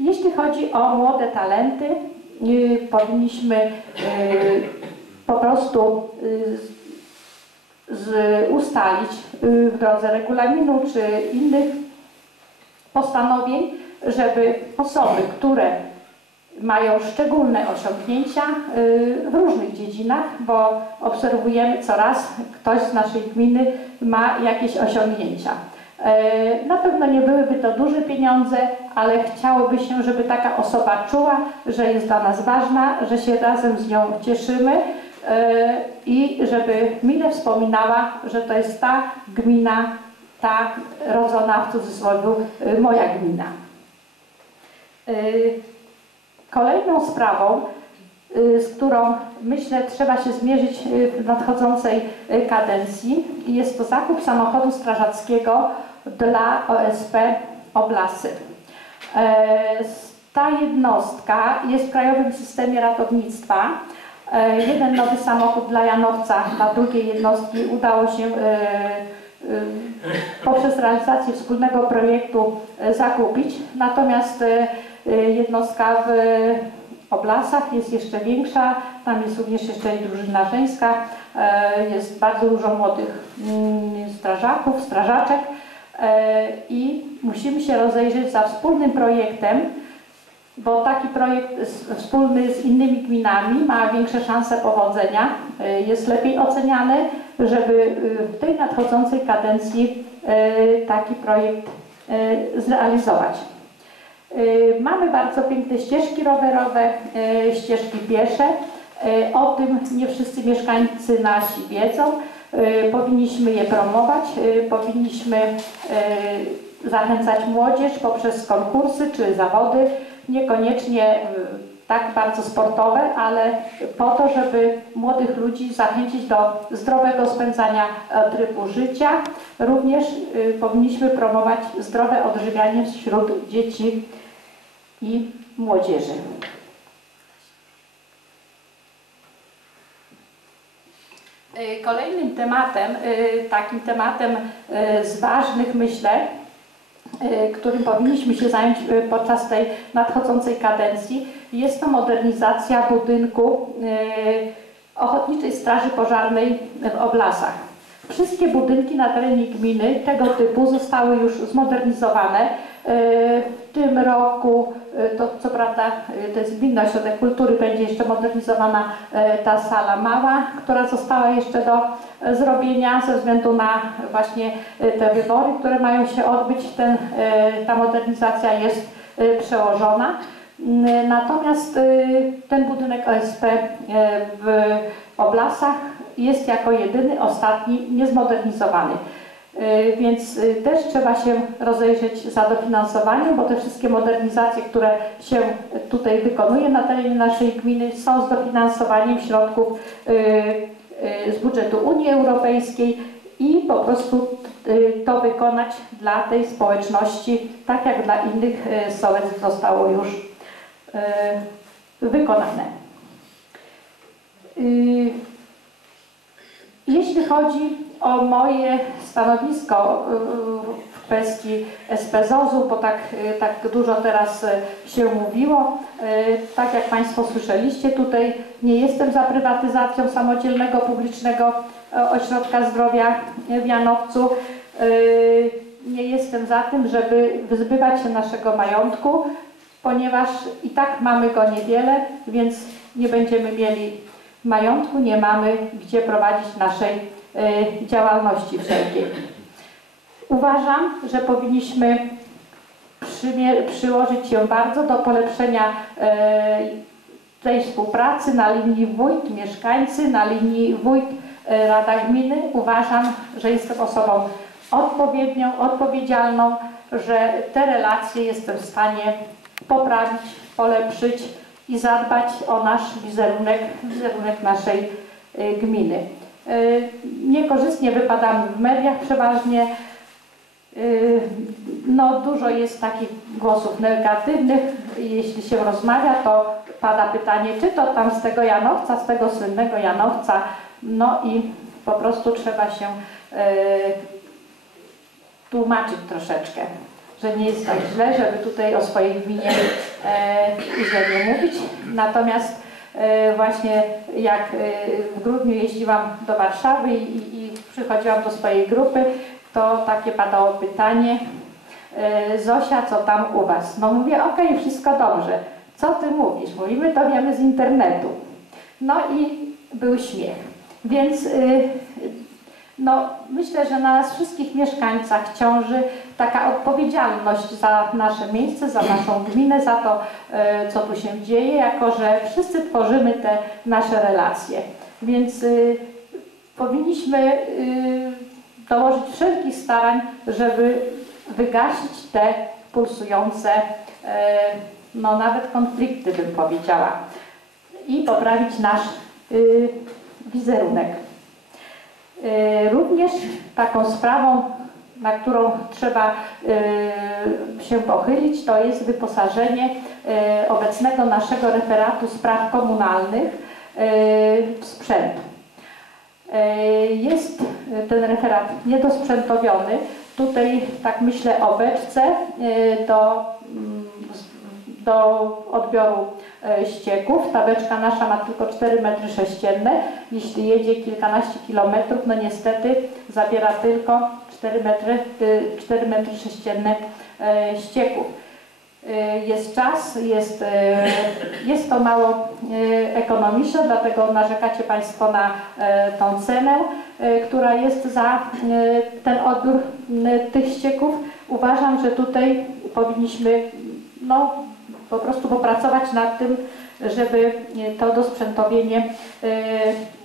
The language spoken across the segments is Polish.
Jeśli chodzi o młode talenty, y, powinniśmy y, po prostu y, ustalić w drodze regulaminu czy innych postanowień, żeby osoby, które mają szczególne osiągnięcia w różnych dziedzinach, bo obserwujemy coraz ktoś z naszej gminy ma jakieś osiągnięcia. E, Na pewno nie byłyby to duże pieniądze, ale chciałoby się, żeby taka osoba czuła, że jest dla nas ważna, że się razem z nią cieszymy e, i żeby mile wspominała, że to jest ta gmina, ta rodzona w cudzysłowie y, moja gmina. Kolejną sprawą, z którą myślę trzeba się zmierzyć y, w nadchodzącej y, kadencji, jest to zakup samochodu strażackiego dla OSP Oblasy. E, Ta jednostka jest w Krajowym Systemie Ratownictwa. E, Jeden nowy samochód dla Janowca, dla drugiej jednostki udało się e, poprzez realizację wspólnego projektu zakupić. Natomiast jednostka w Oblasach jest jeszcze większa, tam jest również jeszcze drużyna żeńska, e, jest bardzo dużo młodych mm, strażaków, strażaczek e, i musimy się rozejrzeć za wspólnym projektem, bo taki projekt wspólny z innymi gminami ma większe szanse powodzenia, y, jest lepiej oceniany, żeby w tej nadchodzącej kadencji taki projekt zrealizować. Y, Mamy bardzo piękne ścieżki rowerowe, y, ścieżki piesze. Y, O tym nie wszyscy mieszkańcy nasi wiedzą. Powinniśmy je promować, powinniśmy zachęcać młodzież poprzez konkursy czy zawody, niekoniecznie tak bardzo sportowe, ale po to, żeby młodych ludzi zachęcić do zdrowego spędzania e, trybu życia. Również powinniśmy promować zdrowe odżywianie wśród dzieci i młodzieży. Y, Kolejnym tematem, y, takim tematem y, z ważnych myślę, którym powinniśmy się zająć podczas tej nadchodzącej kadencji, jest to modernizacja budynku Ochotniczej Straży Pożarnej w Oblasach. Wszystkie budynki na terenie gminy tego typu zostały już zmodernizowane. Y, W tym roku, y, to co prawda y, to jest Gminny Ośrodek Kultury, będzie jeszcze modernizowana ta sala mała, która została jeszcze do zrobienia ze względu na właśnie te wybory, które mają się odbyć. Ten, ta modernizacja jest przełożona. Mm, Natomiast ten budynek OSP w Oblasach jest jako jedyny, ostatni, niezmodernizowany. Y, Więc y, też trzeba się rozejrzeć za dofinansowaniem, bo te wszystkie modernizacje, które się tutaj wykonuje na terenie naszej gminy są z dofinansowaniem środków y, z budżetu Unii Europejskiej i po prostu to wykonać dla tej społeczności, tak jak dla innych sołectw zostało już wykonane. Y, Chodzi o moje stanowisko y, w kwestii SPZOZ-u, bo tak, y, tak dużo teraz y, się mówiło, tak jak Państwo słyszeliście, tutaj nie jestem za prywatyzacją samodzielnego publicznego ośrodka zdrowia w Janowcu. Nie jestem za tym, żeby wyzbywać się naszego majątku, ponieważ i tak mamy go niewiele, więc nie będziemy mieli majątku, nie mamy gdzie prowadzić naszej działalności wszelkiej. Uważam, że powinniśmy przyłożyć się bardzo do polepszenia y, tej współpracy na linii wójt-mieszkańcy, na linii wójt-rada gminy. Uważam, że jestem osobą odpowiednią, odpowiedzialną, że te relacje jestem w stanie poprawić, polepszyć i zadbać o nasz wizerunek, wizerunek naszej y, gminy. Y, Niekorzystnie wypadamy w mediach przeważnie. Y, No, dużo jest takich głosów negatywnych. Jeśli się rozmawia, to pada pytanie, czy to tam z tego Janowca, z tego słynnego Janowca. No i po prostu trzeba się y, tłumaczyć troszeczkę, że nie jest tak źle, żeby tutaj o swojej gminie e, źle nie mówić. Natomiast właśnie jak e, w grudniu jeździłam do Warszawy i, i przychodziłam do swojej grupy, to takie padało pytanie, e, Zosia, co tam u Was? No mówię, okej, wszystko dobrze. Co Ty mówisz? Mówimy, to wiemy z internetu. No i był śmiech. Więc no, myślę, że na nas wszystkich mieszkańcach ciąży taka odpowiedzialność za nasze miejsce, za naszą gminę, za to, y, co tu się dzieje, jako że wszyscy tworzymy te nasze relacje. Więc y, powinniśmy y, dołożyć wszelkich starań, żeby wygasić te pulsujące, y, no nawet konflikty bym powiedziała i poprawić nasz y, wizerunek. Również taką sprawą, na którą trzeba y, się pochylić, to jest wyposażenie y, obecnego naszego referatu spraw komunalnych y, w sprzęt. Jest ten referat niedosprzętowiony. Tutaj, tak myślę, o beczce do, mm, do odbioru ścieków. Ta beczka nasza ma tylko 4 metry sześcienne. Jeśli jedzie kilkanaście kilometrów, no niestety zabiera tylko 4 metry, y, 4 metry sześcienne e, ścieków. E, Jest czas, jest, e, jest to mało ekonomiczne, dlatego narzekacie Państwo na tą cenę, która jest za ten odbiór tych ścieków. Uważam, że tutaj powinniśmy no, po prostu popracować nad tym, żeby to dosprzętowienie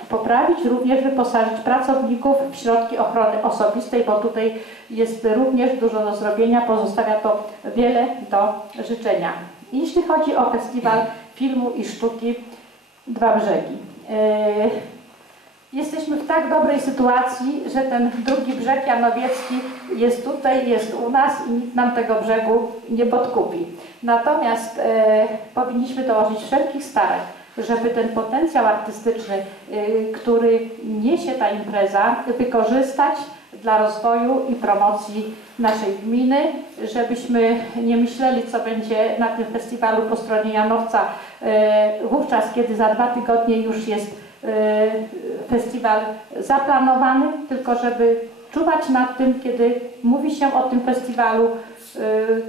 poprawić, również wyposażyć pracowników w środki ochrony osobistej, bo tutaj jest również dużo do zrobienia, pozostawia to wiele do życzenia. Jeśli chodzi o Festiwal Filmu i Sztuki Dwa Brzegi. e, Jesteśmy w tak dobrej sytuacji, że ten drugi brzeg Janowiecki jest tutaj, jest u nas i nikt nam tego brzegu nie podkupi. Natomiast e, powinniśmy dołożyć wszelkich starań, żeby ten potencjał artystyczny, e, który niesie ta impreza, wykorzystać dla rozwoju i promocji naszej gminy, żebyśmy nie myśleli, co będzie na tym festiwalu po stronie Janowca. E, wówczas, kiedy za dwa tygodnie już jest e, festiwal zaplanowany, tylko żeby czuwać nad tym, kiedy mówi się o tym festiwalu,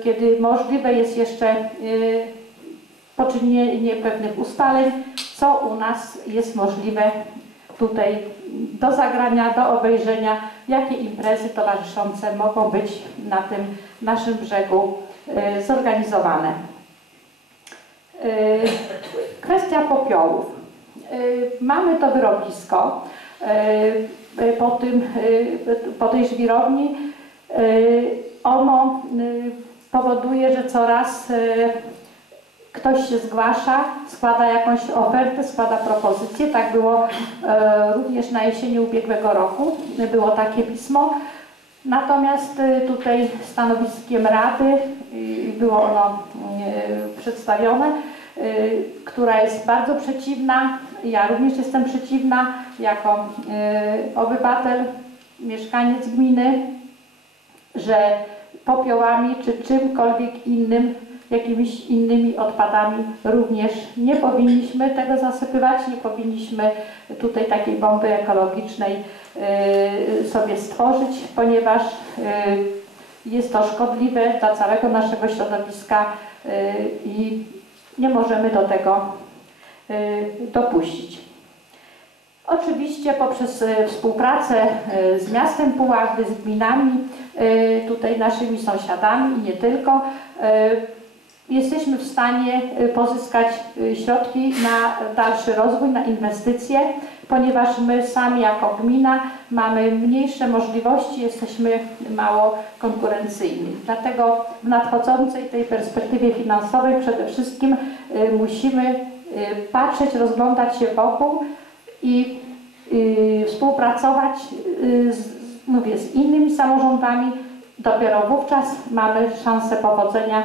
kiedy możliwe jest jeszcze poczynienie pewnych ustaleń, co u nas jest możliwe tutaj do zagrania, do obejrzenia, jakie imprezy towarzyszące mogą być na tym naszym brzegu e, zorganizowane. E, Kwestia popiołów. E, Mamy to wyrobisko po, tym, po tej żwirowni. Ono powoduje, że coraz ktoś się zgłasza, składa jakąś ofertę, składa propozycję. Tak było e, również na jesieni ubiegłego roku. Było takie pismo. Natomiast e, tutaj stanowiskiem Rady było ono e, przedstawione, która jest bardzo przeciwna. Ja również jestem przeciwna jako obywatel, mieszkaniec gminy, że popiołami czy czymkolwiek innym jakimiś innymi odpadami również nie powinniśmy tego zasypywać, nie powinniśmy tutaj takiej bomby ekologicznej y, sobie stworzyć, ponieważ y, jest to szkodliwe dla całego naszego środowiska y, i nie możemy do tego dopuścić. Oczywiście poprzez współpracę z miastem Puławdy, z gminami, tutaj naszymi sąsiadami i nie tylko, jesteśmy w stanie y, pozyskać y, środki na dalszy rozwój, na inwestycje, ponieważ my sami jako gmina mamy mniejsze możliwości, jesteśmy mało konkurencyjni. Dlatego w nadchodzącej tej perspektywie finansowej przede wszystkim y, musimy patrzeć, rozglądać się wokół i współpracować z, mówię, z innymi samorządami. Dopiero wówczas mamy szansę powodzenia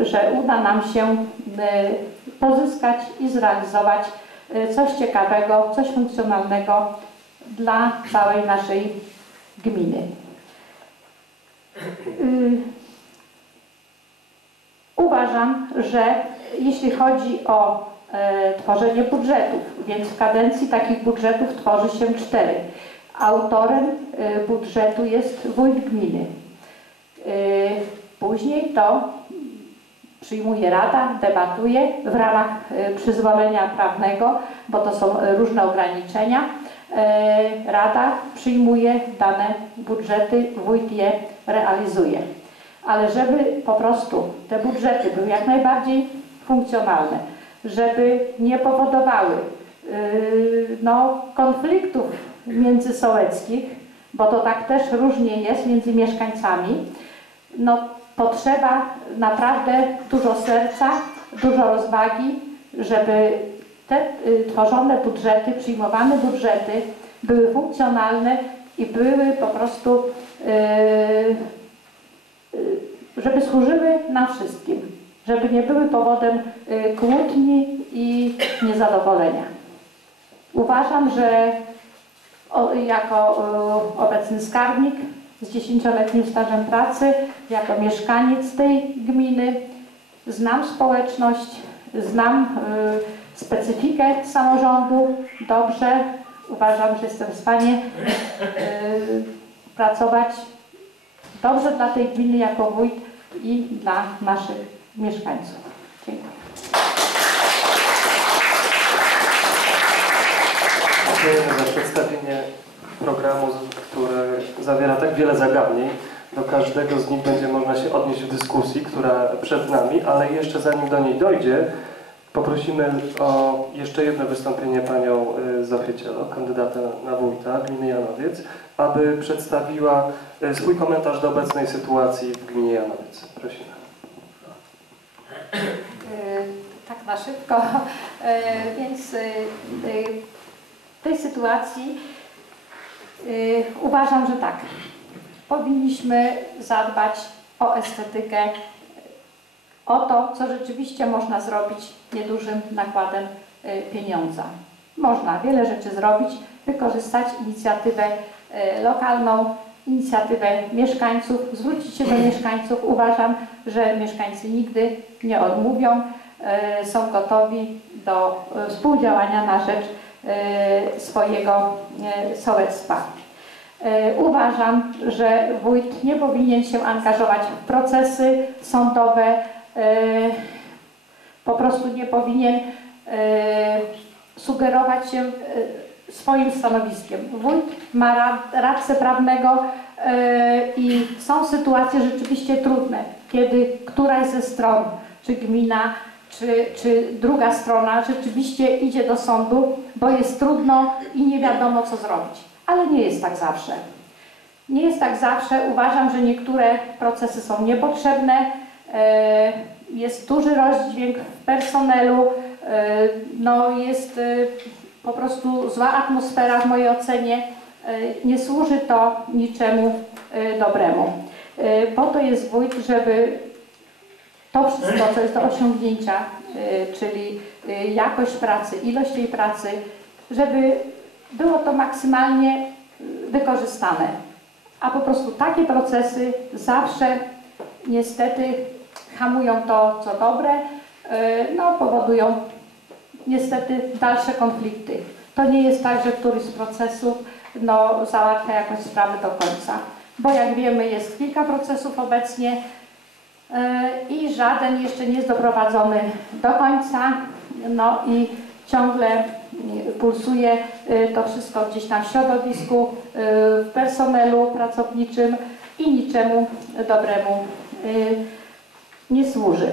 że uda nam się y, pozyskać i zrealizować y, coś ciekawego, coś funkcjonalnego dla całej naszej gminy. Uważam, że jeśli chodzi o e, tworzenie budżetów, więc w kadencji takich budżetów tworzy się cztery. Autorem e, budżetu jest wójt gminy. E, później to przyjmuje rada, debatuje w ramach e, przyzwolenia prawnego, bo to są e, różne ograniczenia. E, Rada przyjmuje dane budżety, wójt je realizuje. Ale żeby po prostu te budżety były jak najbardziej funkcjonalne, żeby nie powodowały no, konfliktów międzysołeckich, bo to tak też różnie jest między mieszkańcami, no potrzeba naprawdę dużo serca, dużo rozwagi, żeby te y, tworzone budżety, przyjmowane budżety były funkcjonalne i były po prostu, y, y, żeby służyły nam wszystkim, żeby nie były powodem kłótni i niezadowolenia. Uważam, że jako obecny skarbnik z dziesięcioletnim stażem pracy, jako mieszkaniec tej gminy, znam społeczność, znam y, specyfikę samorządu dobrze. Uważam, że jestem w stanie y, pracować dobrze dla tej gminy jako wójt i dla naszych mieszkańców. Dziękuję. Dziękujemy za przedstawienie programu, zawiera tak wiele zagadnień. Do każdego z nich będzie można się odnieść w dyskusji, która przed nami, ale jeszcze zanim do niej dojdzie, poprosimy o jeszcze jedno wystąpienie panią y, Zofię Cielo, kandydata na wójta gminy Janowiec, aby przedstawiła y, swój komentarz do obecnej sytuacji w gminie Janowiec. Prosimy. Y, tak na szybko, więc tej sytuacji uważam, że tak, powinniśmy zadbać o estetykę, o to, co rzeczywiście można zrobić niedużym nakładem y, pieniądza. Można wiele rzeczy zrobić, wykorzystać inicjatywę y, lokalną, inicjatywę mieszkańców, zwrócić się do mieszkańców. Uważam, że mieszkańcy nigdy nie odmówią, y, są gotowi do y, współdziałania na rzecz y, swojego y, sołectwa. Y, Uważam, że wójt nie powinien się angażować w procesy sądowe, po prostu nie powinien sugerować się swoim stanowiskiem. Wójt ma ra- radcę prawnego i są sytuacje rzeczywiście trudne, kiedy któraś ze stron, czy gmina, czy, czy druga strona rzeczywiście idzie do sądu, bo jest trudno i nie wiadomo co zrobić. Ale nie jest tak zawsze. Nie jest tak zawsze. Uważam, że niektóre procesy są niepotrzebne. E, Jest duży rozdźwięk w personelu. E, No, jest e, po prostu zła atmosfera w mojej ocenie. Nie służy to niczemu dobremu. Po to jest wójt, żeby to wszystko, co jest do osiągnięcia, y, czyli y, jakość pracy, ilość tej pracy, żeby było to maksymalnie y, wykorzystane. A po prostu takie procesy zawsze niestety hamują to, co dobre, no, powodują niestety dalsze konflikty. To nie jest tak, że któryś z procesów no, załatwia jakąś sprawę do końca. Bo jak wiemy, jest kilka procesów obecnie, i żaden jeszcze nie jest doprowadzony do końca. No i ciągle mm, pulsuje e, to wszystko gdzieś tam w środowisku, e, w personelu pracowniczym i niczemu dobremu e, nie służy.